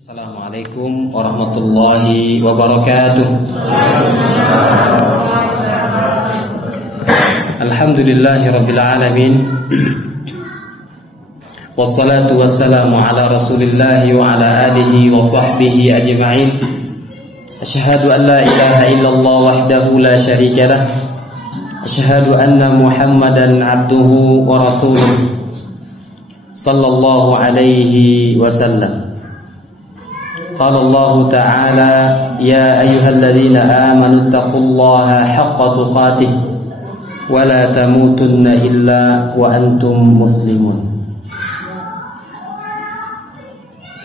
Assalamualaikum warahmatullahi wabarakatuh. Alhamdulillahi rabbil alamin. Wassalatu wassalamu ala rasulillahi wa ala alihi wa sahbihi ajma'in. Asyhadu an la ilaha illallah wahdahu la syarika lah. Asyhadu anna Muhammadan abduhu wa rasuluh sallallahu alaihi wasallam. قال الله تعالى يا أيها الذين آمنوا اتقوا الله حق تقاته ولا تموتن إلا وأنتم مسلمون.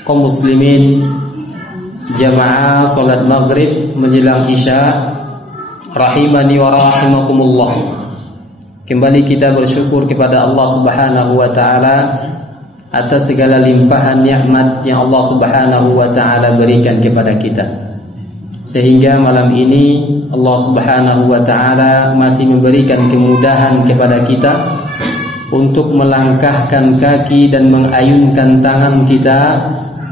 Kaum muslimin jamaah salat maghrib menjelang isya rahimani wa rahimakumullah. Kembali kita bersyukur kepada Allah Subhanahu wa taala atas segala limpahan nikmat yang Allah Subhanahu wa taala berikan kepada kita. Sehingga malam ini Allah Subhanahu wa taala masih memberikan kemudahan kepada kita untuk melangkahkan kaki dan mengayunkan tangan kita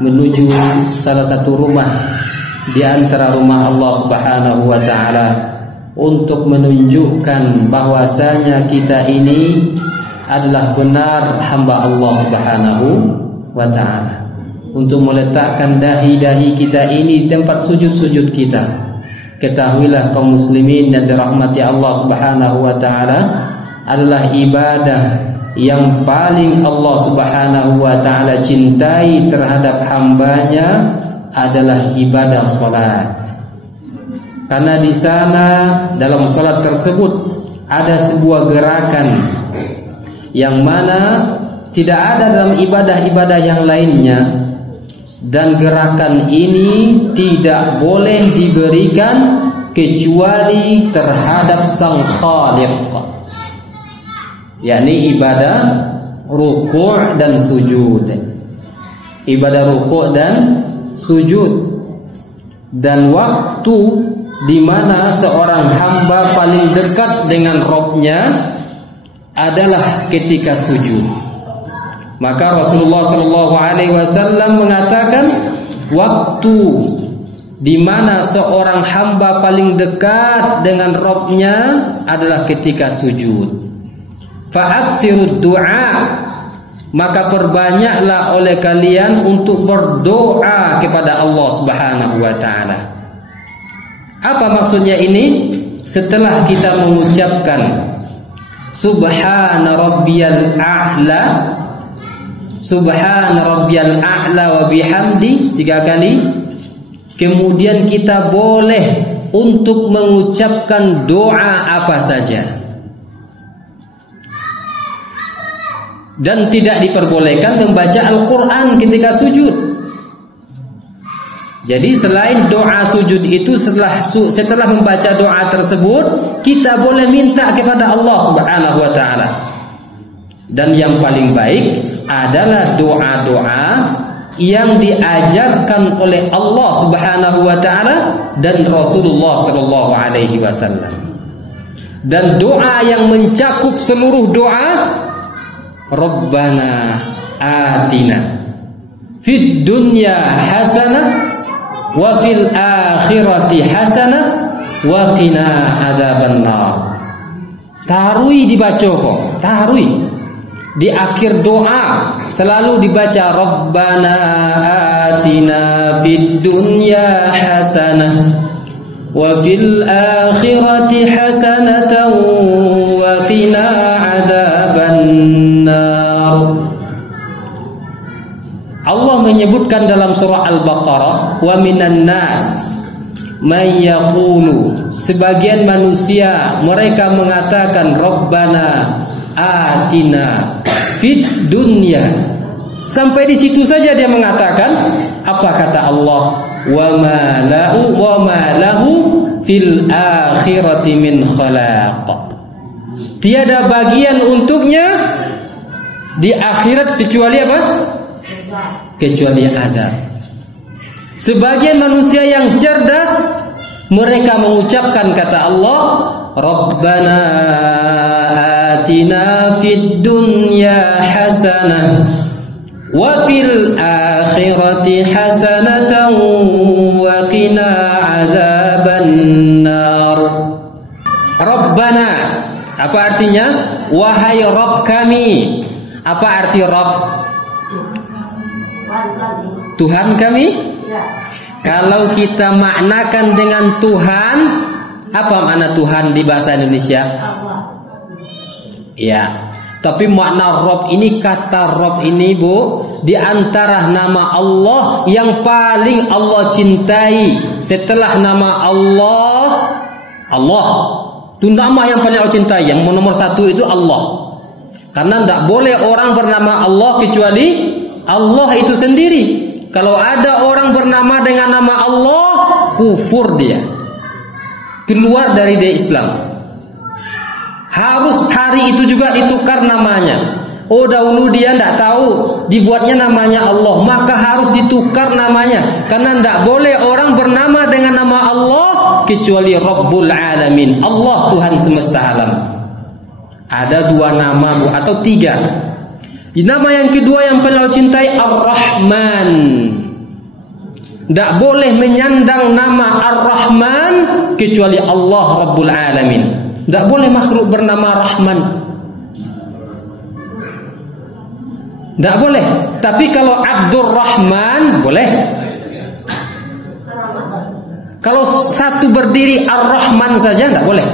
menuju salah satu rumah di antara rumah Allah Subhanahu wa taala untuk menunjukkan bahwasanya kita ini adalah benar hamba Allah Subhanahu wa ta'ala, untuk meletakkan dahi-dahi kita ini di tempat sujud-sujud kita. Ketahuilah kaum muslimin dan dirahmati Allah Subhanahu wa ta'ala, adalah ibadah yang paling Allah Subhanahu wa ta'ala cintai terhadap hambanya adalah ibadah salat. Karena di sana dalam salat tersebut ada sebuah gerakan yang mana tidak ada dalam ibadah-ibadah yang lainnya, dan gerakan ini tidak boleh diberikan kecuali terhadap Sang Khaliq, yakni ibadah ruku' dan sujud. Ibadah ruku' dan sujud, dan waktu di mana seorang hamba paling dekat dengan Rabb-nya adalah ketika sujud. Maka Rasulullah SAW mengatakan waktu di mana seorang hamba paling dekat dengan Rabb-nya adalah ketika sujud. Fa'aktsirud du'a, maka perbanyaklah oleh kalian untuk berdoa kepada Allah Subhanahu wa taala. Apa maksudnya ini? Setelah kita mengucapkan Subhana rabbiyal a'la, Subhana rabbiyal a'la wa bihamdi 3 kali. Kemudian kita boleh untuk mengucapkan doa apa saja, dan tidak diperbolehkan membaca Al-Quran ketika sujud. Jadi selain doa sujud itu, setelah membaca doa tersebut, kita boleh minta kepada Allah Subhanahu wa taala. Dan yang paling baik adalah doa-doa yang diajarkan oleh Allah Subhanahu wa taala dan Rasulullah sallallahu alaihi wasallam. Dan doa yang mencakup seluruh doa, Rabbana atina fid dunya hasanah wa fil akhirati hasanah wa qina adzabannar. Tarui dibaca kok, tarui di akhir doa selalu dibaca Rabbana atina fid dunya hasanah wa fil akhirati hasanatan wa qina adzabannar. Allah menyebutkan dalam surah Al-Baqarah, wa minan nas may yaqulu, sebagian manusia mereka mengatakan Rabbana atina fid dunya. Sampai di situ saja dia mengatakan. Apa kata Allah? Wa ma lahu fil akhirati min khalaq. Tiada bagian untuknya di akhirat kecuali apa? Kecuali adab. Sebagian manusia yang cerdas, mereka mengucapkan kata Allah, Rabbana atina fid dunya hasanah wa fil akhirati hasanatan wa qina adzaban nar. Rabbana, apa artinya? Wahai Rabb kami. Apa arti Rabb? Tuhan kami? Kalau kita maknakan dengan Tuhan, apa makna Tuhan di bahasa Indonesia? Ya. Tapi makna Rabb ini, kata Rabb ini Bu, di antara nama Allah yang paling Allah cintai setelah nama Allah. Allah itu nama yang paling Allah cintai, yang nomor satu itu Allah. Karena tidak boleh orang bernama Allah kecuali Allah itu sendiri. Kalau ada orang bernama dengan nama Allah, kufur dia, keluar dari dia Islam. Harus hari itu juga ditukar namanya. Oh, dahulu dia tidak tahu dibuatnya namanya Allah, maka harus ditukar namanya. Karena tidak boleh orang bernama dengan nama Allah kecuali Rabbul Alamin, Allah Tuhan semesta alam. Ada dua nama Bu, atau tiga. Nama yang kedua yang paling Allah cintai Ar-Rahman. Tidak boleh menyandang nama Ar-Rahman kecuali Allah Rabbul Alamin. Tidak boleh makhluk bernama Rahman. Tidak boleh. Tapi kalau Abdur Rahman boleh. Kalau satu berdiri Ar-Rahman saja tidak boleh.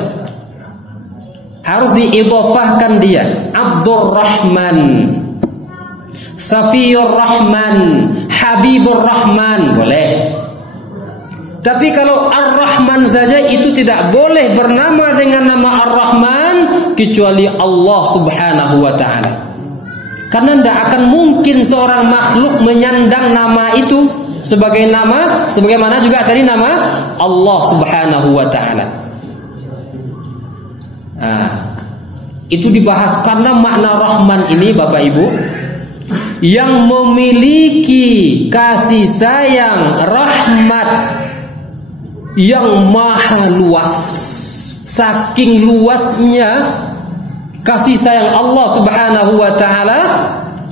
Harus diidhofahkan dia. Abdur Rahman, Safiyur Rahman, Habibur Rahman boleh. Tapi kalau Ar-Rahman saja itu tidak boleh bernama dengan nama Ar-Rahman kecuali Allah Subhanahu wa taala. Karena tidak akan mungkin seorang makhluk menyandang nama itu sebagai nama, sebagaimana juga tadi nama Allah Subhanahu wa taala. Itu dibahas karena makna Rahman ini Bapak Ibu yang memiliki kasih sayang, rahmat yang maha luas. Saking luasnya kasih sayang Allah Subhanahu wa taala,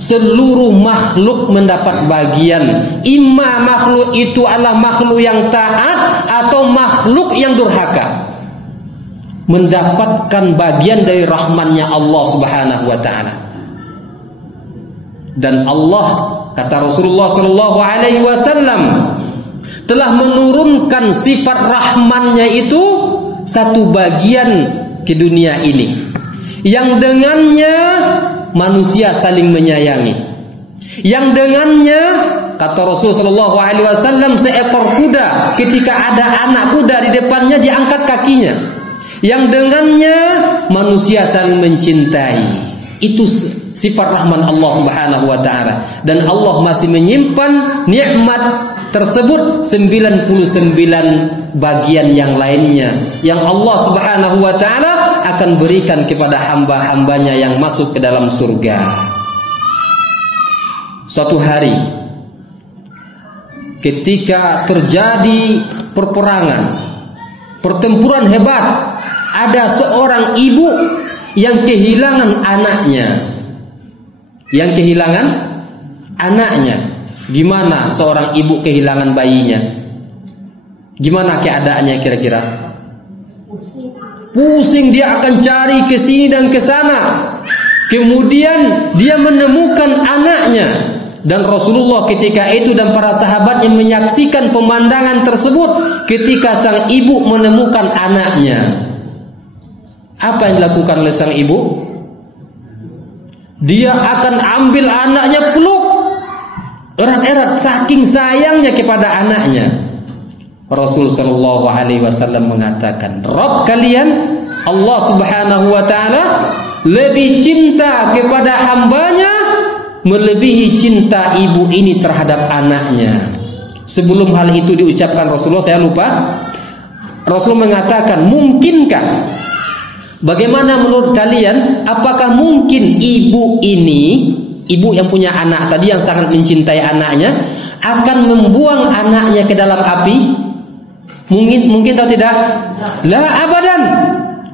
seluruh makhluk mendapat bagian. Imma makhluk itu adalah makhluk yang taat atau makhluk yang durhaka, mendapatkan bagian dari rahmannya Allah Subhanahu wa taala. Dan Allah, kata Rasulullah sallallahu alaihi wasallam, telah menurunkan sifat rahmannya itu satu bagian ke dunia ini, yang dengannya manusia saling menyayangi, yang dengannya, kata Rasulullah sallallahu alaihi wasallam, seekor kuda ketika ada anak kuda di depannya diangkat kakinya, yang dengannya manusia saling mencintai. Itu sifat rahman Allah Subhanahu wa taala. Dan Allah masih menyimpan nikmat tersebut 99 bagian yang lainnya yang Allah Subhanahu wa taala akan berikan kepada hamba-hambanya yang masuk ke dalam surga. Suatu hari ketika terjadi peperangan, pertempuran hebat, ada seorang ibu yang kehilangan anaknya. Yang kehilangan anaknya. Gimana seorang ibu kehilangan bayinya? Gimana keadaannya kira-kira? Pusing, dia akan cari ke sini dan ke sana. Kemudian dia menemukan anaknya. Dan Rasulullah ketika itu dan para sahabatnya menyaksikan pemandangan tersebut ketika sang ibu menemukan anaknya. Apa yang dilakukan oleh sang ibu? Dia akan ambil anaknya, peluk erat-erat, saking sayangnya kepada anaknya. Rasul sallallahu alaihi wasallam mengatakan, Rabb kalian Allah Subhanahu wa taala lebih cinta kepada hambanya melebihi cinta ibu ini terhadap anaknya. Sebelum hal itu diucapkan Rasulullah, saya lupa, Rasul mengatakan, mungkinkah, bagaimana menurut kalian, apakah mungkin ibu ini, ibu yang punya anak tadi yang sangat mencintai anaknya, akan membuang anaknya ke dalam api? Mungkin atau tidak? La abadan.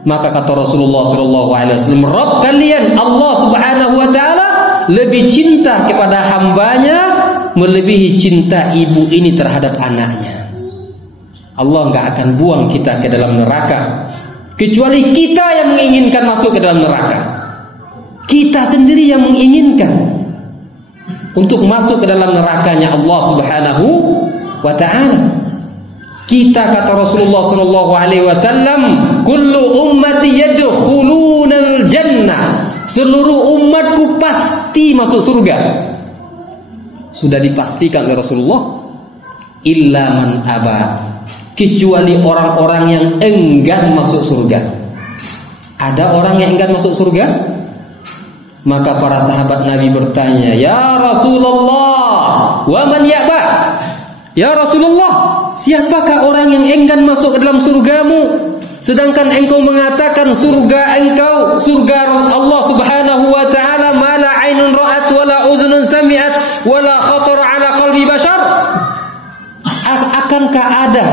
Maka kata Rasulullah sallallahu alaihi wasallam, Rabb kalian Allah Subhanahu wa taala lebih cinta kepada hambanya melebihi cinta ibu ini terhadap anaknya. Allah nggak akan buang kita ke dalam neraka kecuali kita yang menginginkan masuk ke dalam neraka. Kita sendiri yang menginginkan untuk masuk ke dalam nerakanya Allah Subhanahu wa ta'ala. Kita, kata Rasulullah sallallahu alaihi wasallam, kullu ummati yadkhulunal jannah. Seluruh umatku pasti masuk surga. Sudah dipastikan oleh Rasulullah. Illa man aba, kecuali orang-orang yang enggan masuk surga. Ada orang yang enggan masuk surga? Maka para sahabat Nabi bertanya, "Ya Rasulullah, wa man ya'ba?" Ya Rasulullah, siapakah orang yang enggan masuk ke dalam surgamu? Sedangkan engkau mengatakan surga engkau, surga Allah Subhanahu wa ta'ala, ma la 'ainun ra'at wa la udhunun sami'at wa la khatara 'ala qalbi bashar.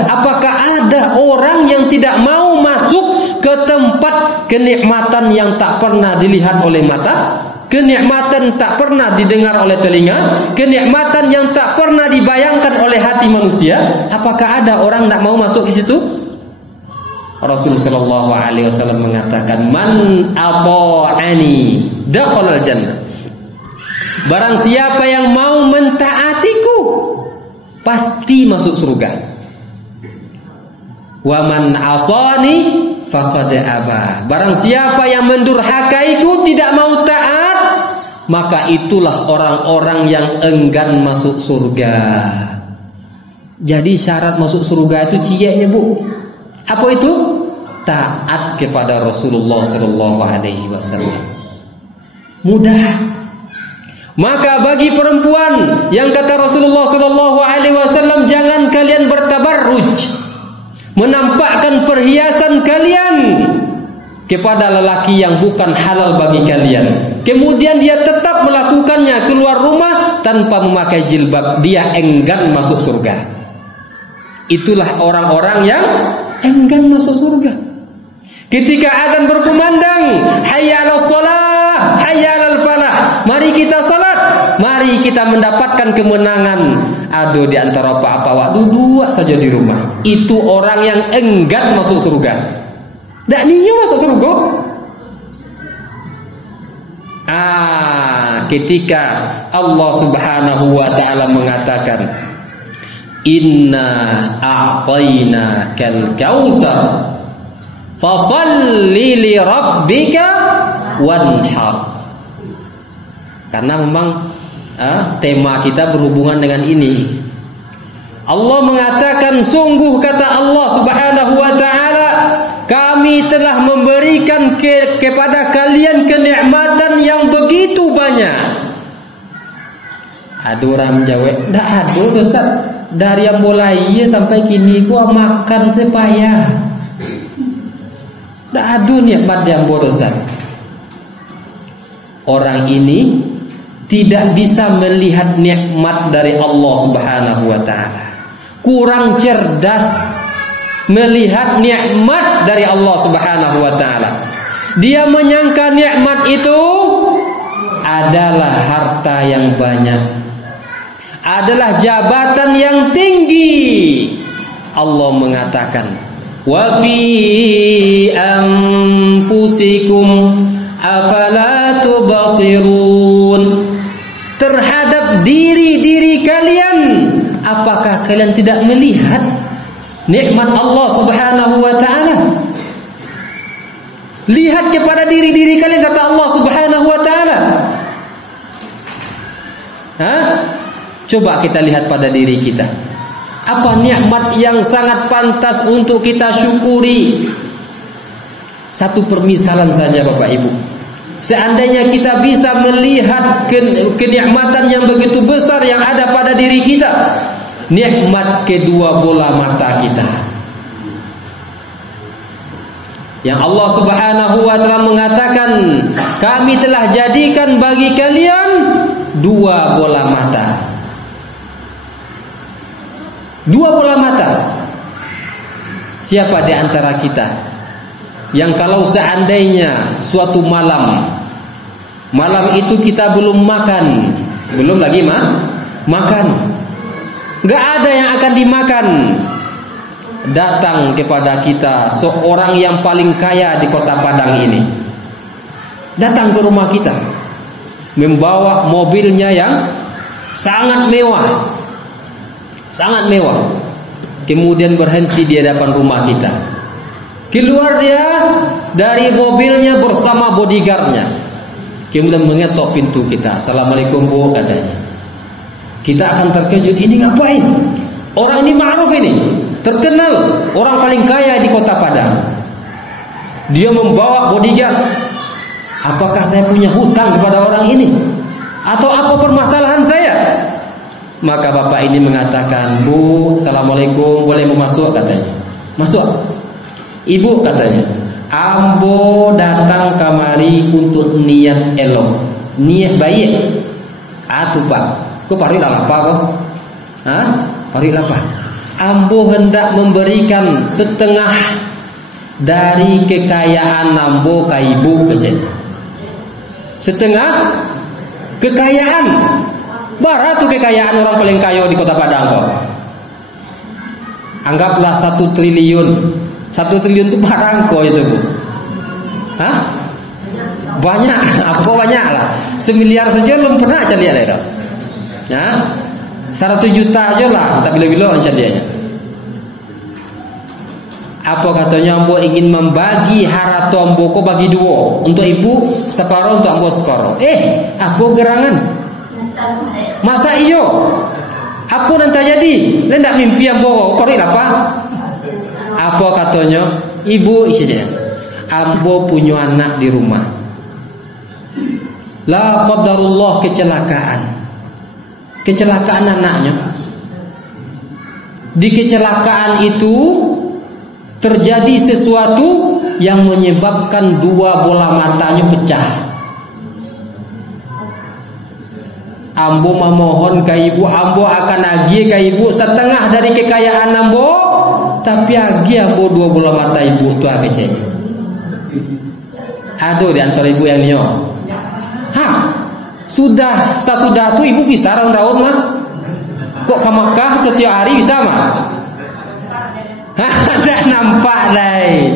Apakah ada orang yang tidak mau masuk ke tempat kenikmatan yang tak pernah dilihat oleh mata, kenikmatan tak pernah didengar oleh telinga, kenikmatan yang tak pernah dibayangkan oleh hati manusia? Apakah ada orang tak mau masuk ke situ? Rasulullah sallallahu alaihi wasallam mengatakan, "Man ata'ani dakhala al-jannah." Barang siapa yang mau mentaatiku pasti masuk surga. Wa man asani faqad aba. Barang siapa yang mendurhakaiku, tidak mau taat, maka itulah orang-orang yang enggan masuk surga. Jadi syarat masuk surga itu ciyeknya, Bu. Apa itu? Taat kepada Rasulullah sallallahu alaihi wasallam. Mudah. Maka bagi perempuan yang kata Rasulullah sallallahu alaihi wasallam, jangan kalian bertabarruj, menampakkan perhiasan kalian kepada lelaki yang bukan halal bagi kalian. Kemudian dia tetap melakukannya keluar rumah tanpa memakai jilbab. Dia enggan masuk surga. Itulah orang-orang yang enggan masuk surga. Ketika azan berkumandang, hayya 'alas shalah, hayya 'alal falah, mari kita salat, mari kita mendapatkan kemenangan. Aduh, di antara apa-apa waktu dua saja di rumah. Itu orang yang enggan masuk surga. Tak niat masuk surga. Ketika Allah Subhanahu wa ta'ala mengatakan, "Inna a'tainakal kautsar fasalli li rabbika wanhar." Karena memang tema kita berhubungan dengan ini. Allah mengatakan, sungguh kata Allah Subhanahu wa ta'ala, kami telah memberikan kepada kalian kenikmatan yang begitu banyak. Ada orang menjawab, "Ndak ada, Ustaz. Dari yang mulai sampai kini gua makan sepayah. Ndak ada nikmat yang bodosan." Orang ini tidak bisa melihat nikmat dari Allah Subhanahu wa ta'ala. Kurang cerdas melihat nikmat dari Allah Subhanahu wa ta'ala. Dia menyangka nikmat itu adalah harta yang banyak, adalah jabatan yang tinggi. Allah mengatakan, "Wa fi anfusikum afala tubsirun." Terhadap diri-diri kalian, apakah kalian tidak melihat nikmat Allah Subhanahu wa ta'ala? Lihat kepada diri-diri kalian, kata Allah Subhanahu wa ta'ala. Coba kita lihat pada diri kita. Apa nikmat yang sangat pantas untuk kita syukuri? Satu permisalan saja, Bapak Ibu. Seandainya kita bisa melihat kenikmatan yang begitu besar yang ada pada diri kita, nikmat kedua bola mata kita, yang Allah Subhanahu wa ta'ala mengatakan, kami telah jadikan bagi kalian dua bola mata. Dua bola mata. Siapa di antara kita yang kalau seandainya suatu malam Malam itu kita belum makan, belum lagi makan. Gak ada yang akan dimakan. Datang kepada kita seorang yang paling kaya di kota Padang ini. Datang ke rumah kita, membawa mobilnya yang sangat mewah. Sangat mewah. Kemudian berhenti di hadapan rumah kita. Keluar dia dari mobilnya bersama bodyguardnya. Kemudian mengetok pintu kita. Assalamualaikum Bu, katanya. Kita akan terkejut, ini ngapain? Orang ini ma'ruf ini, terkenal, orang paling kaya di kota Padang. Dia membawa bodyguard. Apakah saya punya hutang kepada orang ini? Atau apa permasalahan saya? Maka bapak ini mengatakan, Bu, Assalamualaikum, boleh masuk, katanya. Masuk. Ibu, katanya, ambo datang kamari untuk niat elok, niat baik. Atuh Pak, kok pari lapar kok? Hah? Pari lapar. Ambo hendak memberikan setengah dari kekayaan ambo ke ibu, katanya. Setengah kekayaan. Bara tuh kekayaan orang paling kaya di kota Padang kok. Anggaplah 1 triliun. 1 triliun itu barang kok itu Bu. Hah? Banyak, apa banyak lah. 1 miliar saja belum pernah aja lihat itu. Ya, 100 juta aja lah, tapi lebih loh aja dia. Apa katanya ambo ingin membagi harta ambo ko bagi 2. Untuk ibu separuh, untuk ambo separuh. Apa gerangan? Masa iyo? Aku nanti jadi. Lendak mimpi ambo korek apa? Apa katanya? Ibu isinya. Ambo punya anak di rumah. La qadarullah, kecelakaan. Kecelakaan anaknya. Di kecelakaan itu terjadi sesuatu yang menyebabkan 2 bola matanya pecah. Ambo memohon ke ibu, ambo akan agih ke ibu setengah dari kekayaan ambo, tapi agih ambo 2 bola mata ibu tu agih. Aduh, di antara ibu yang nyo. Sesudah tu ibu bisa raun-raun mah. Kok ke Makkah setiap hari bisa mah? Tidak nampak dai.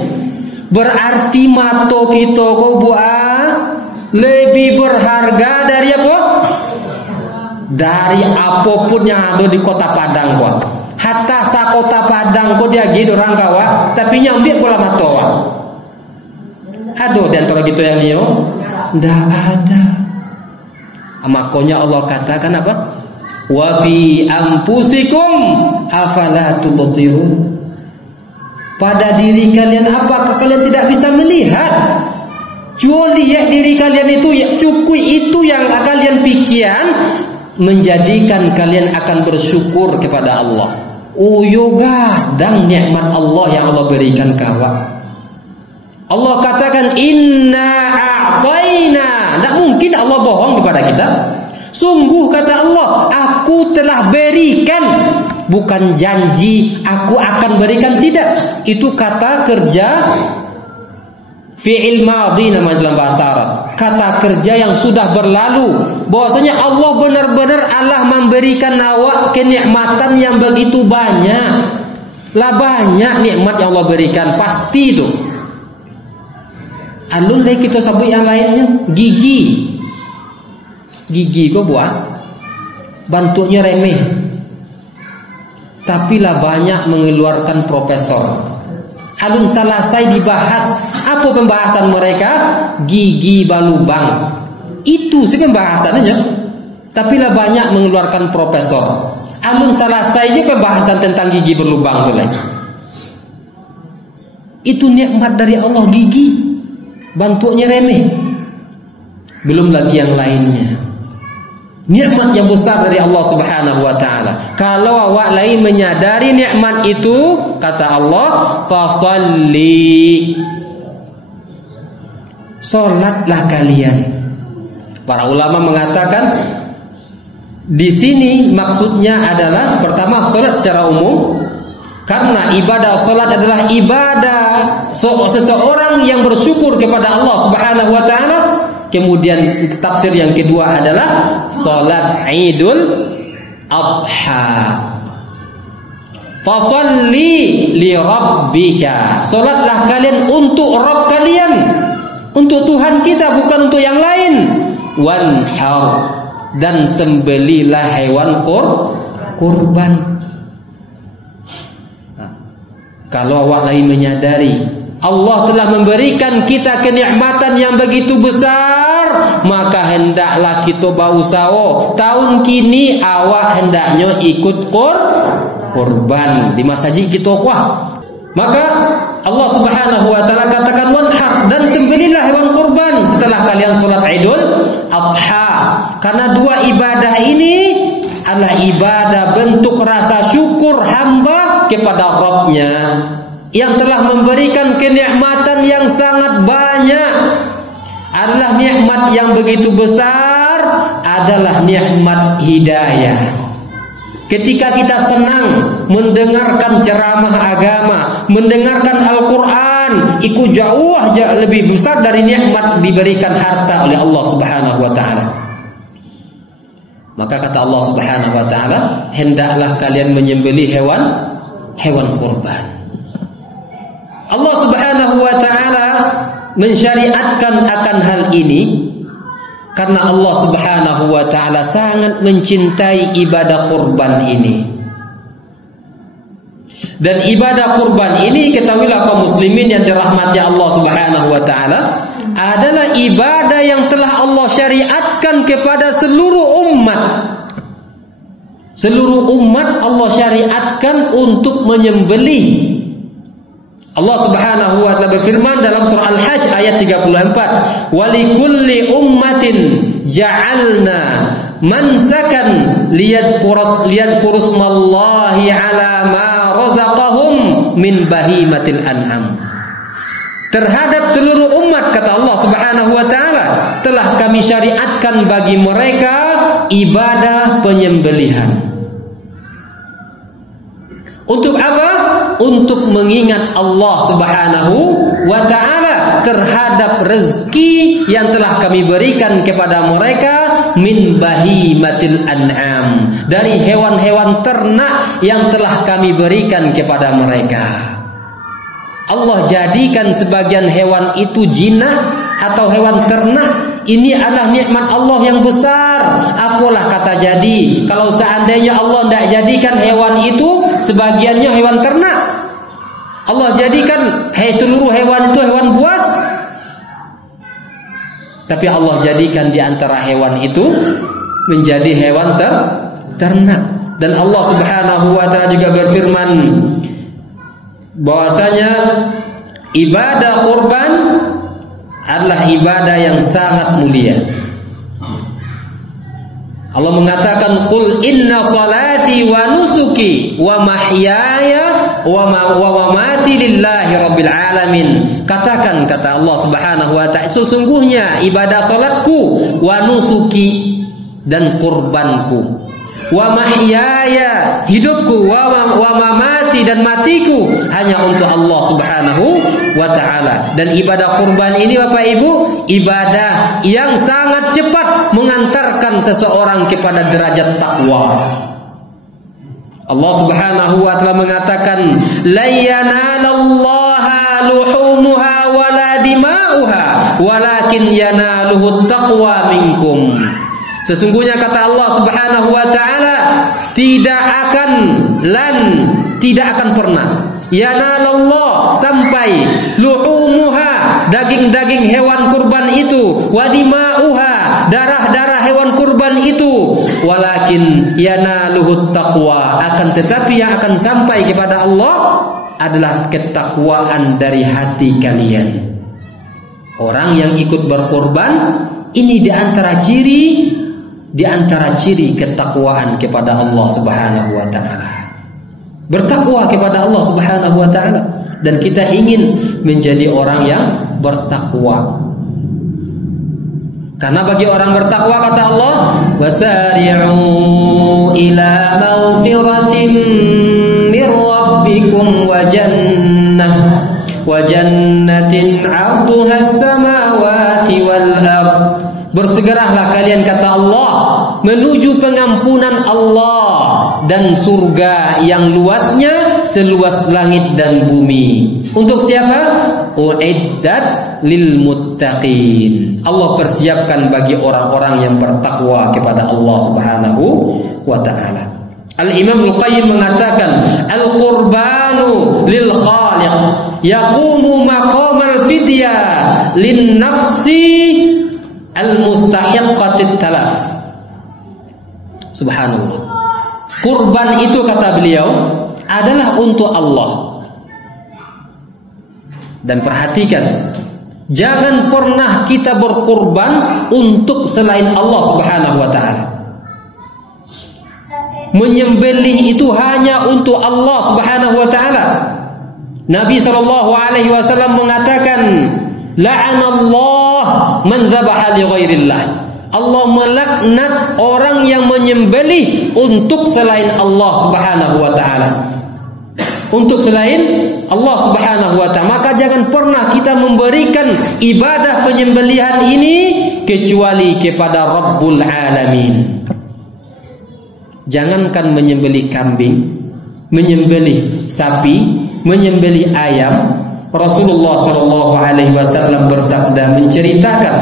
Berarti mato kita kau buat lebih berharga dari apa? Dari apapun yang ada di kota Padang kau. Hatta sa kota Padang kau dia gitu orang kawa, tapi nyambil bola mato. Aduh, di antara gitu yang nio, tidak ada. Makanya Allah katakan apa? Wa fi anfusikum afala tubsirun. Pada diri kalian apakah kalian tidak bisa melihat? Cuma lihat diri kalian itu, ya cukup itu yang kalian pikirkan menjadikan kalian akan bersyukur kepada Allah. Oh yoga dan nikmat Allah yang Allah berikan kawan. Allah katakan inna a'taina. Tak mungkin Allah bohong kepada kita. Sungguh kata Allah, aku telah berikan. Bukan janji aku akan berikan, tidak. Itu kata kerja fi'il madhi namanya dalam bahasa Arab. Kata kerja yang sudah berlalu. Bahwasanya Allah benar-benar Allah memberikan awak kenikmatan yang begitu banyak. Lah banyak nikmat yang Allah berikan, pasti itu. Alun lagi kita sebut yang lainnya, gigi. Gigi kok buat bentuknya remeh, tapi lah banyak mengeluarkan profesor. Alun selesai dibahas, apa pembahasan mereka? Gigi balubang. Itu sih pembahasannya. Tapi lah banyak mengeluarkan profesor. Alun selesai je pembahasan tentang gigi berlubang tu lagi. Itu nikmat dari Allah, gigi. Bentuknya remeh. Belum lagi yang lainnya. Nikmat yang besar dari Allah Subhanahu wa taala. Kalau awak lain menyadari nikmat itu, kata Allah, fasalli. Salatlah kalian. Para ulama mengatakan di sini maksudnya adalah pertama salat secara umum, karena ibadah salat adalah ibadah seseorang yang bersyukur kepada Allah Subhanahu wa taala Kemudian tafsir yang kedua adalah salat Idul Adha. Fasalli li rabbika. Salatlah kalian untuk Rabb kalian, untuk Tuhan kita, bukan untuk yang lain. Wanhar, dan sembelilah hewan kurban. Nah, kalau awak lain menyadari Allah telah memberikan kita kenikmatan yang begitu besar, maka hendaklah kita berusaha. Tahun kini awak hendaknya ikut kurban di masjid kita kuah. Maka Allah Subhanahu wa taala katakan wanhar, dan sembelihlah hewan kurban setelah kalian salat Idul Adha. Karena dua ibadah ini adalah ibadah bentuk rasa syukur hamba kepada Rabb-Nya yang telah memberikan kenikmatan yang sangat banyak. Adalah nikmat yang begitu besar, adalah nikmat hidayah. Ketika kita senang mendengarkan ceramah agama, mendengarkan Al-Quran, itu jauh lebih besar dari nikmat diberikan harta oleh Allah Subhanahu wa ta'ala. Maka kata Allah Subhanahu wa ta'ala, hendaklah kalian menyembelih hewan kurban. Allah Subhanahu wa ta'ala mensyariatkan akan hal ini karena Allah Subhanahu wa ta'ala sangat mencintai ibadah kurban ini. Dan ibadah kurban ini, ketahuilah kaum muslimin yang dirahmati Allah Subhanahu wa ta'ala, adalah ibadah yang telah Allah syariatkan kepada seluruh umat. Seluruh umat Allah syariatkan untuk menyembelih. Allah Subhanahu wa ta'ala berfirman dalam surah Al-Hajj ayat 34, "Walikulli ummatin ja'alna mansakan liyadhkurusmallahi 'ala ma razaqahum min bahimatil an'am." Terhadap seluruh umat, kata Allah Subhanahu wa ta'ala, telah kami syariatkan bagi mereka ibadah penyembelihan. Untuk apa? Untuk mengingat Allah Subhanahu wa ta'ala terhadap rezeki yang telah kami berikan kepada mereka min bahimatil an'am, dari hewan-hewan ternak yang telah kami berikan kepada mereka. Allah jadikan sebagian hewan itu jinak atau hewan ternak. Ini adalah nikmat Allah yang besar. Apalah kata jadi kalau seandainya Allah tidak jadikan hewan itu sebagiannya hewan ternak, Allah jadikan seluruh hewan itu hewan buas, tapi Allah jadikan di antara hewan itu menjadi hewan ternak. Dan Allah Subhanahu wa ta'ala juga berfirman bahwasanya ibadah kurban adalah ibadah yang sangat mulia. Allah mengatakan, "Qul inna salati wa nusuki wa mahyaya wa mamati lillahi rabbil alamin." Katakan, kata Allah Subhanahu wa ta'ala, sesungguhnya ibadah salatku, wa nusuki, dan kurbanku, wa mahyaya, hidupku, wa mamati, dan matiku hanya untuk Allah Subhanahu wa ta'ala. Dan ibadah kurban ini Bapak Ibu, ibadah yang sangat cepat mengantarkan seseorang kepada derajat takwa. Allah Subhanahu wa ta'ala mengatakan, "La yanalallaha luhumuha wala dima'uha walakin yanaluhu taqwa minkum." Sesungguhnya kata Allah Subhanahu wa ta'ala, tidak akan pernah yanalallah, sampai luhumuha, daging-daging hewan kurban itu, wadima'uha, darah-darah hewan kurban itu, walakin yanaluhut taqwa, akan tetapi yang akan sampai kepada Allah adalah ketakwaan dari hati kalian. Orang yang ikut berkorban ini di antara ciri ketakwaan kepada Allah Subhanahu wa ta'ala. Bertakwa kepada Allah Subhanahu wa ta'ala, dan kita ingin menjadi orang yang bertakwa. Karena bagi orang bertakwa, kata Allah, wasari'u ila maghfiratin mir rabbikum wa jannatin 'arduha as-samawati wal ardh Bersegeralah kalian, kata Allah, menuju pengampunan Allah dan surga yang luasnya seluas langit dan bumi. Untuk siapa? Uiddat lil muttaqin. Allah persiapkan bagi orang-orang yang bertakwa kepada Allah Subhanahu wa taala. Al-Imam Al-Qayyim mengatakan, al-qurbanu lil khaliq yaqumu maqamal fidya lin nafsi al-mustahiqqatit talaf. Subhanallah. Kurban itu, kata beliau, adalah untuk Allah. Dan perhatikan, jangan pernah kita berkurban untuk selain Allah Subhanahu wa taala. Menyembelih itu hanya untuk Allah Subhanahu wa taala. Nabi SAW mengatakan, la'anallah man dzabaha li ghairillah. Allah melaknat orang yang menyembelih untuk selain Allah Subhanahu wa taala. Untuk selain Allah Subhanahu wa taala. Maka jangan pernah kita memberikan ibadah penyembelihan ini kecuali kepada Rabbul Alamin. Jangankan menyembelih kambing, menyembelih sapi, menyembelih ayam. Rasulullah SAW bersabda, menceritakan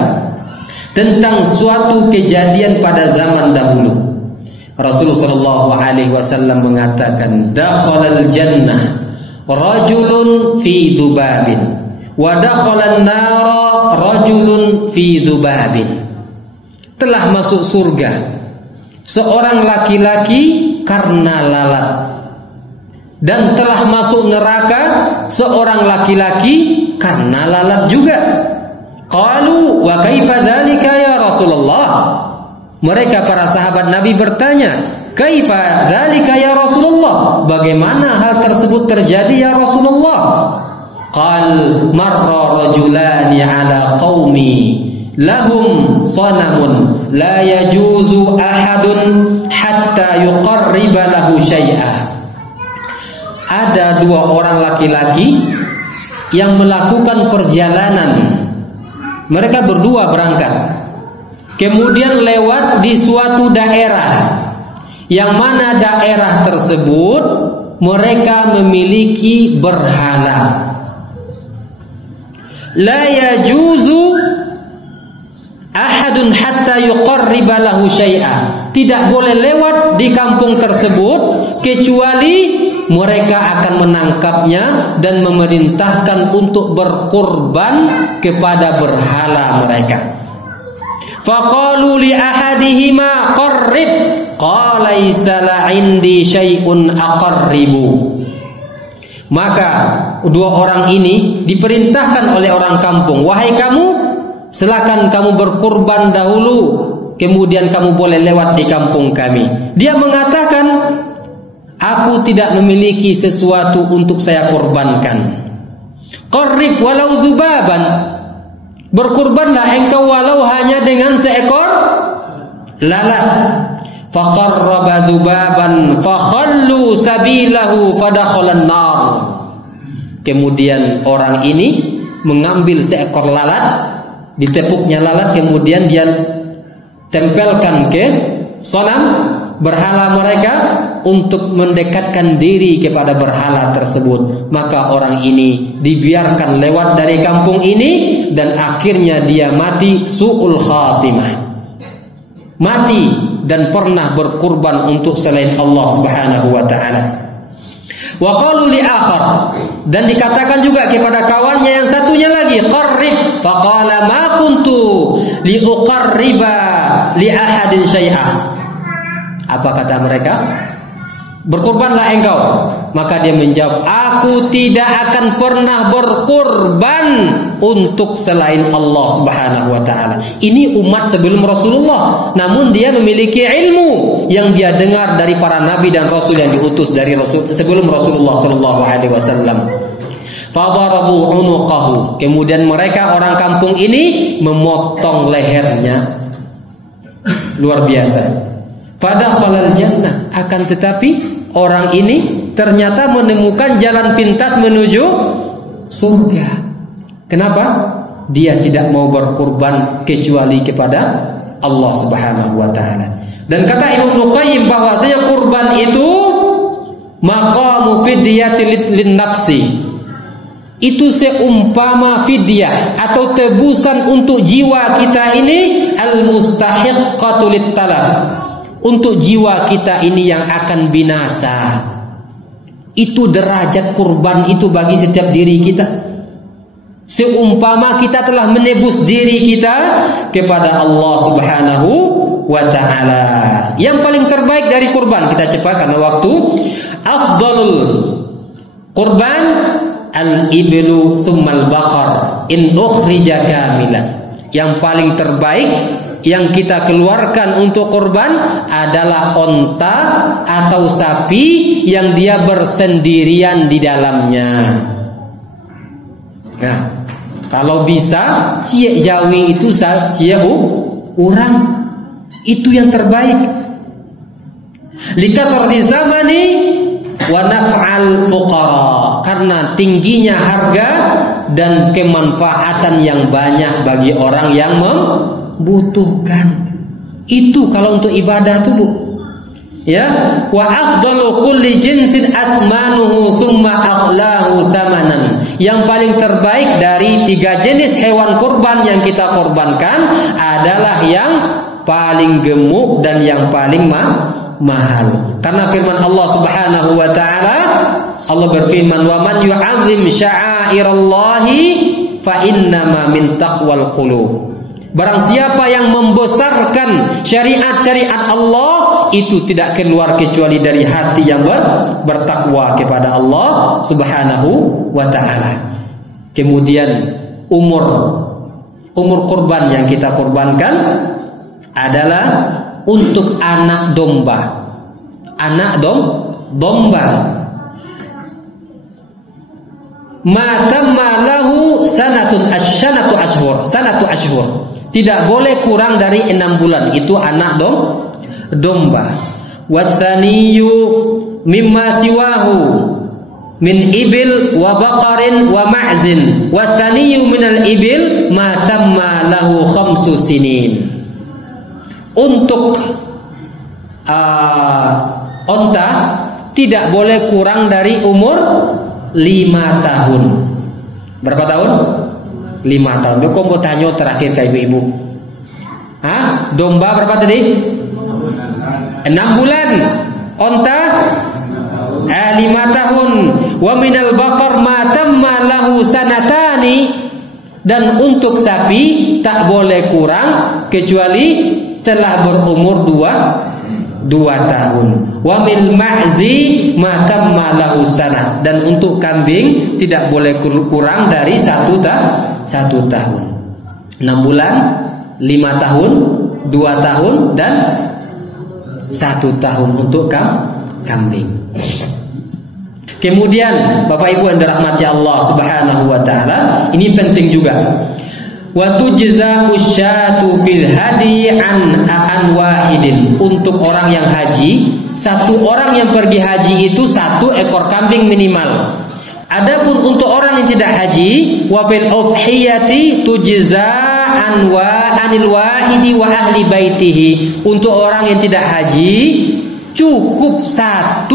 tentang suatu kejadian pada zaman dahulu. Rasulullah SAW mengatakan, dakhalal jannah rajulun fi dzubabin wa dakhalan nara rajulun fi dzubabin. Telah masuk surga seorang laki-laki karena lalat, dan telah masuk neraka seorang laki-laki karena lalat juga. Qalu wa kaifa dzalika ya Rasulullah? Mereka para sahabat Nabi bertanya, kaifa dzalika ya Rasulullah? Bagaimana hal tersebut terjadi ya Rasulullah? Qal marra rajulani ala qaumi lahum sanamun la yajuzu ahadun hatta yuqarriba lahu syai'ah. Ada dua orang laki-laki yang melakukan perjalanan. Mereka berdua berangkat, kemudian lewat di suatu daerah, yang mana daerah tersebut mereka memiliki berhala. La yajuzu ahadun hatta yuqarriba lahu syai'a. Tidak boleh lewat di kampung tersebut kecuali mereka akan menangkapnya dan memerintahkan untuk berkurban kepada berhala mereka. Faqalu li ahadihima qarrib qala laysa la indi syai'un aqarribu. Maka dua orang ini diperintahkan oleh orang kampung, wahai kamu, silakan kamu berkurban dahulu, kemudian kamu boleh lewat di kampung kami. Dia mengatakan, aku tidak memiliki sesuatu untuk saya kurbankan. Qarrib walau dzubaban. Berkurbanlah engkau walau hanya dengan seekor lalat. Faqarraba dzubaban fakhallu sabilahu fadakhalan nar. Kemudian orang ini mengambil seekor lalat, ditepuknya lalat, kemudian dia tempelkan ke sanam berhala mereka untuk mendekatkan diri kepada berhala tersebut. Maka orang ini dibiarkan lewat dari kampung ini dan akhirnya dia mati su'ul khatimah. Mati dan pernah berkurban untuk selain Allah Subhanahu wa taala. Wa qalu li akhar, dan dikatakan juga kepada kawannya yang satunya lagi, qarrib, faqala ma kuntu li uqarriba li ahadin syai'ah. Apa kata mereka? Berkurbanlah engkau. Maka dia menjawab, aku tidak akan pernah berkurban untuk selain Allah Subhanahu wa taala. Ini umat sebelum Rasulullah, namun dia memiliki ilmu yang dia dengar dari para nabi dan rasul yang diutus dari Rasul sebelum Rasulullah sallallahu alaihi wasallam. Fadarabu unuqahu. Kemudian mereka orang kampung ini memotong lehernya. Luar biasa. Fadakhalal jannah, akan tetapi orang ini ternyata menemukan jalan pintas menuju surga. Kenapa? dia tidak mau berkurban kecuali kepada Allah Subhanahu wa taala. Dan kata Imam Nuqayyim bahwasanya kurban itu maqamu fidyati lin nafsi. Itu seumpama fidyah atau tebusan untuk jiwa kita ini al-mustahiqqatu lit-talaf. Untuk jiwa kita ini yang akan binasa. Itu derajat kurban itu bagi setiap diri kita. Seumpama kita telah menebus diri kita kepada Allah Subhanahu wa ta'ala. Yang paling terbaik dari kurban, kita cepat karena waktu. Afdalul kurban al-iblu tsummal baqar in ukhrija kamilan. Yang paling terbaik yang kita keluarkan untuk kurban adalah onta atau sapi yang dia bersendirian di dalamnya. Nah, kalau bisa cie jawi itu cie orang itu yang terbaik. Likasrati zamani wa naf'al fuqara, karena tingginya harga dan kemanfaatan yang banyak bagi orang yang membutuhkan. Itu kalau untuk ibadah tuh, Bu. Ya, wa afdalu kulli jinsin asmanuhu summa aghlahu thamanan. Yang paling terbaik dari 3 jenis hewan kurban yang kita korbankan adalah yang paling gemuk dan yang paling mahal. Karena firman Allah Subhanahu wa taala, Allah berfirman, "Wa man yu'azzim sya'airallahi fa innama min taqwal qulub." Barang siapa yang membesarkan syariat-syariat Allah, itu tidak keluar kecuali dari hati yang bertakwa kepada Allah Subhanahu wa ta'ala. Kemudian umur kurban yang kita kurbankan adalah untuk anak domba. Anak domba. Matamma lahu sanatu ashhur. Tidak boleh kurang dari 6 bulan. Itu anak domba. Wathaniyu mimma siwahu min ibil wa baqarin wa ma'zin. Wathaniyu minal ibil ma tamma lahu 5 sinin. Untuk onta tidak boleh kurang dari umur 5 tahun. Berapa tahun? 5 tahun. Kok mau tanya terakhir ke ibu-ibu? Domba berapa tadi? 6 bulan. Onta 5 tahun. Wa minal baqar ma tamma lahu sanatani. Dan untuk sapi tak boleh kurang kecuali setelah berumur 2 tahun. Wa mil ma'zi ma tamma lahu sanah. Dan untuk kambing tidak boleh kurang dari 1 tahun. 6 bulan, 5 tahun, 2 tahun dan 1 tahun untuk kambing. Kemudian Bapak Ibu yang dirahmati Allah Subhanahu wa taala, ini penting juga. Wa tujza'u syatu fil hadi an wahidin. Untuk orang yang haji, satu orang yang pergi haji itu 1 ekor kambing minimal. Adapun untuk orang yang tidak haji, wa fil udhiyati tujza'an wa anil wahidi wa ahli baitihi. Untuk orang yang tidak haji cukup 1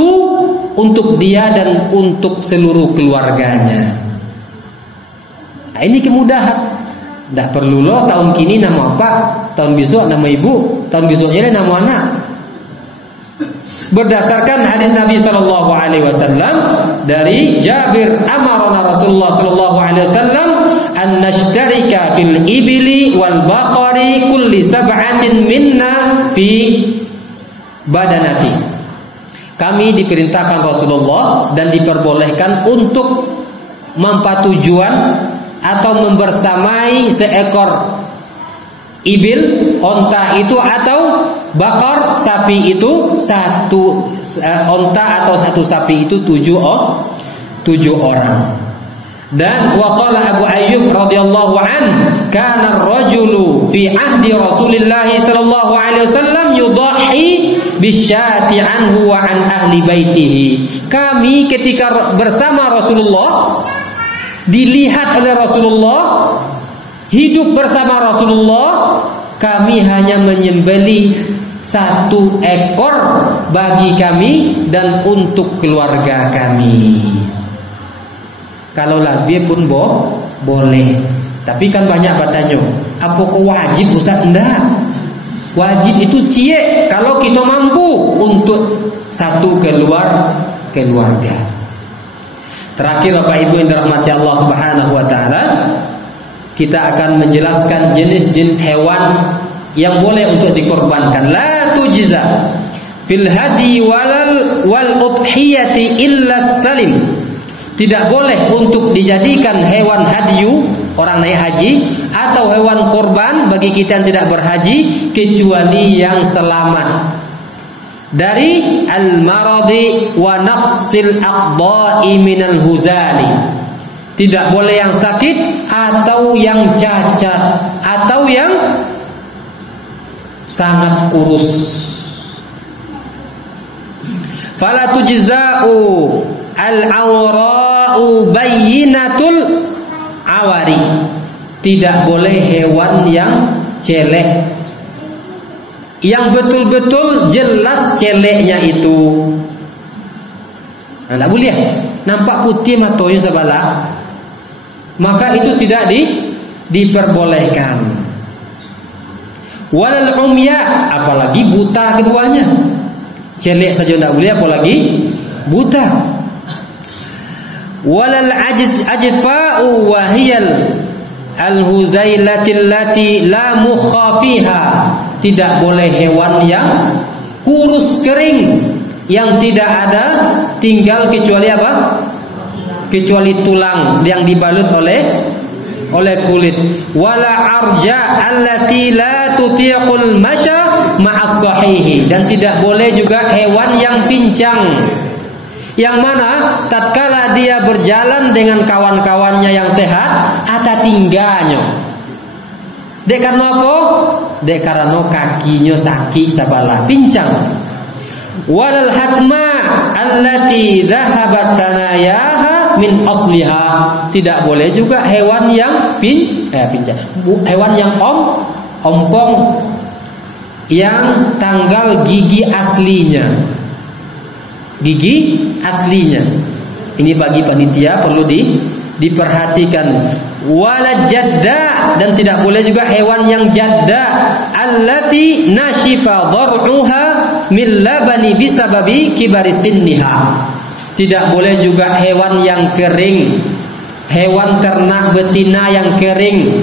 untuk dia dan untuk seluruh keluarganya. Nah, ini kemudahan. Dah perlu lo tahun kini nama apa, tahun besok nama ibu, tahun besoknya nama anak. Berdasarkan hadis Nabi sallallahu alaihi wasallam dari Jabir, amarna Rasulullah sallallahu alaihi wasallam an nashtarika fil ibli wal baqari kulli sab'atin minna fi badanati. Kami diperintahkan Rasulullah dan diperbolehkan untuk mampatujuan atau membersamai seekor ibil, onta itu, atau bakar, sapi itu, 1 onta atau 1 sapi itu 7 orang. Dan waqala Abu Ayyub radhiyallahu an, kana ar-rajulu fi ahdi Rasulillah sallallahu alaihi wasallam yudhi bisyati anhu wa an ahli baitihi. Kami ketika bersama Rasulullah, dilihat oleh Rasulullah hidup bersama Rasulullah, kami hanya menyembelih 1 ekor bagi kami dan untuk keluarga kami. Kalau lebih pun boleh. Tapi kan banyak bertanya, apakah wajib Ustaz? Enggak. Wajib itu cie kalau kita mampu untuk 1 keluarga. Terakhir Bapak Ibu yang dirahmati Allah Subhanahu wa taala, kita akan menjelaskan jenis-jenis hewan yang boleh untuk dikorbankan. La tujza fil hadi wal udhiyati illa salim. Tidak boleh untuk dijadikan hewan hadiyu orang naik haji atau hewan korban bagi kita yang tidak berhaji kecuali yang selamat dari al-maradi wa naqsil aqda'i minal huzali. Tidak boleh yang sakit atau yang cacat atau yang sangat kurus. Fala tujza'u al-awra'u bayyinatul awari. Tidak boleh hewan yang celek, yang betul-betul jelas celeknya itu. Tidak boleh. Nampak putih matanya sebelah, maka itu tidak diperbolehkan. Walal umya, apalagi buta keduanya. Celek saja tidak boleh, apalagi buta. Walal ajfa'u wahiyal al-huzailatil lati la mukha fiha. Tidak boleh hewan yang kurus kering, yang tidak ada tinggal kecuali apa? Kecuali tulang yang dibalut oleh kulit. Wala arja allati la tutiqul masya ma'as sahihi. Dan tidak boleh juga hewan yang pincang, yang mana tatkala dia berjalan dengan kawan-kawannya yang sehat, ada tingganya. Dek karena apa? Dek karena kakinya sakit sabalah, pincang. Walal hatma allati dhahabat thanayaha min asliha. Tidak boleh juga hewan yang pincang. Hewan yang ompong yang tanggal gigi aslinya. Gigi aslinya. Ini bagi panitia perlu diperhatikan. Wala jadda, dan tidak boleh juga hewan yang jadda allati nashifa dar'uha min labani bisababi kibari sinniha. Tidak boleh juga hewan yang kering, hewan ternak betina yang kering.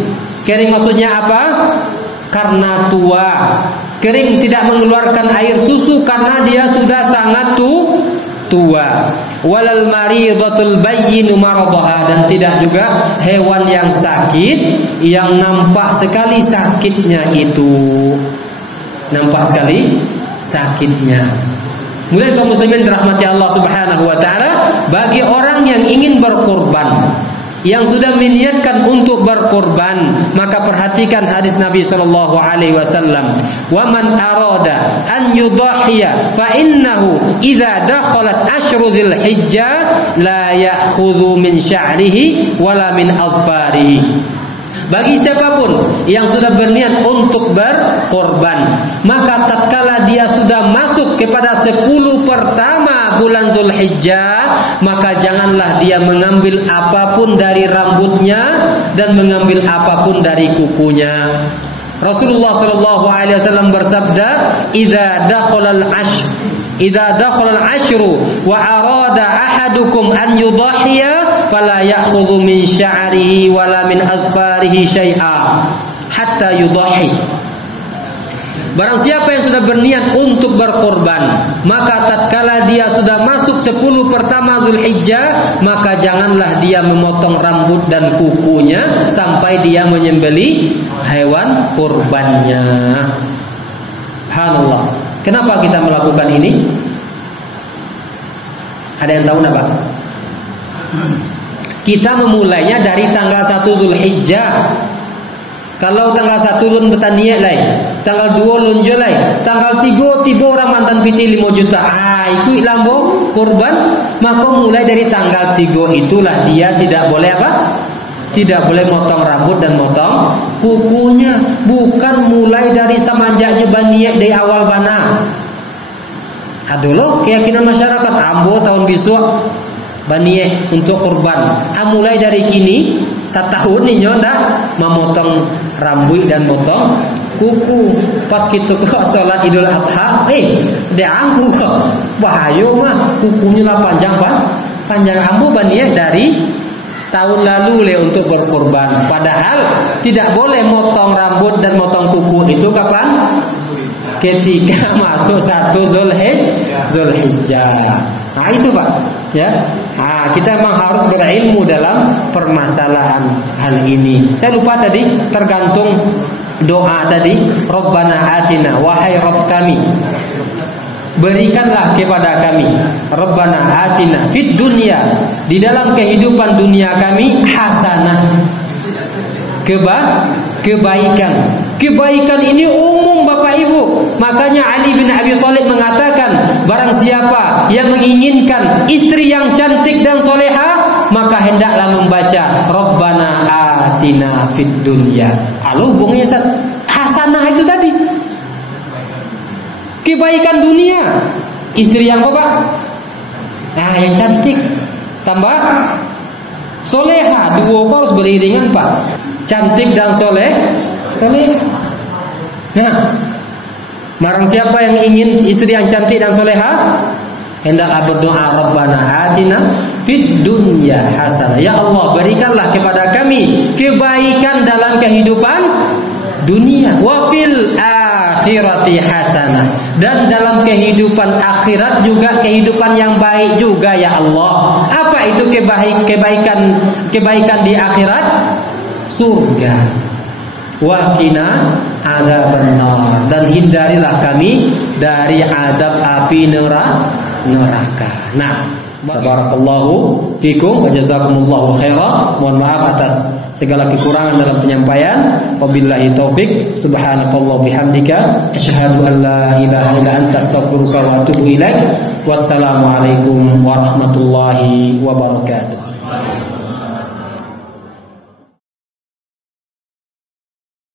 Kering maksudnya apa? Karena tua. Kering tidak mengeluarkan air susu karena dia sudah sangat tua. Walal maridatul bayyinu maradaha, dan tidak juga hewan yang sakit yang nampak sekali sakitnya itu. Nampak sekali sakitnya. Mulai kaum muslimin dirahmati Allah Subhanahu wa taala, bagi orang yang ingin berkorban, yang sudah meniatkan untuk berkorban, maka perhatikan hadis Nabi sallallahu alaihi wasallam, "Wa man arada an yudhiya fa innahu idza dakhalat ashru dzulhijjah la ya'khudhu min sya'rihi wala min azfarihi." Bagi siapapun yang sudah berniat untuk berkorban, maka tatkala dia sudah masuk kepada 10 pertama bulan Dzulhijjah, maka janganlah dia mengambil apapun dari rambutnya dan mengambil apapun dari kukunya. Rasulullah sallallahu alaihi wasallam bersabda, "Idza dakhala al-ashru wa arada ahadukum an yudhiya fala ya'khudhu min sya'rihi wala min azfarihi syai'a hatta yudhi." Barang siapa yang sudah berniat untuk berkorban, maka tatkala dia sudah masuk 10 pertama Dzulhijjah, maka janganlah dia memotong rambut dan kukunya sampai dia menyembelih hewan kurbannya. Subhanallah. Kenapa kita melakukan ini? Ada yang tahu enggak, Pak? Kita memulainya dari tanggal 1 Dzulhijjah. Kalau tanggal 1 lun bertaniak lai, tanggal 2 lun jelai, tanggal 3 tiba orang mantan piti 5 juta. Ikut lambo kurban, maka mulai dari tanggal 3 itulah dia tidak boleh apa? tidak boleh motong rambut dan motong kukunya. Bukan mulai dari semenjaknya baniak dari awal bana. Aduh keyakinan masyarakat ambo tahun besok baniak untuk kurban. Mulai dari kini 1 tahun nih ndak memotong rambut dan motong kuku. Pas kita ke sholat Idul Adha, dia angku kok bahaya mah kukunya lah panjang ambo baniak dari tahun lalu untuk berkorban. Padahal tidak boleh motong rambut dan motong kuku itu kapan? Ketika masuk 1 Zulhijjah. Nah itu Pak, ya. Nah, kita memang harus berilmu dalam permasalahan hal ini. Saya lupa tadi, tergantung doa tadi. Rabbana atina, wahai Rabb kami, berikanlah kepada kami. Rabbana atina fid dunya, di dalam kehidupan dunia kami, hasanah, kebaikan. Kebaikan ini umum Bapak Ibu. Makanya Ali bin Abi Thalib mengatakan, barang siapa yang menginginkan istri yang cantik dan soleha, maka hendaklah membaca Rabbana atina fid dunya. Hubungannya hasanah itu tadi, kebaikan dunia. Istri yang apa? Nah, yang cantik tambah soleha. Dua harus beriringan Pak. Cantik dan soleh. Nah, barang siapa yang ingin istri yang cantik dan soleha, hendaklah berdoa Rabbana atina fid dunya hasanah. Ya Allah, berikanlah kepada kami kebaikan dalam kehidupan dunia, wa fil akhirati hasanah, dan dalam kehidupan akhirat juga kehidupan yang baik juga ya Allah. Apa itu kebaikan di akhirat? Surga. Wa qina adzabannar, dan hindarilah kami dari adab api neraka. Nah, tabarakallahu fikum wa jazakumullahu khairan. Mohon maaf atas segala kekurangan dalam penyampaian. Wabillahi taufik. Subhanakallah bihamdika asyhadu an la ilaha illa anta astaghfiruka wa atubu ilaik. Wassalamualaikum warahmatullahi wabarakatuh.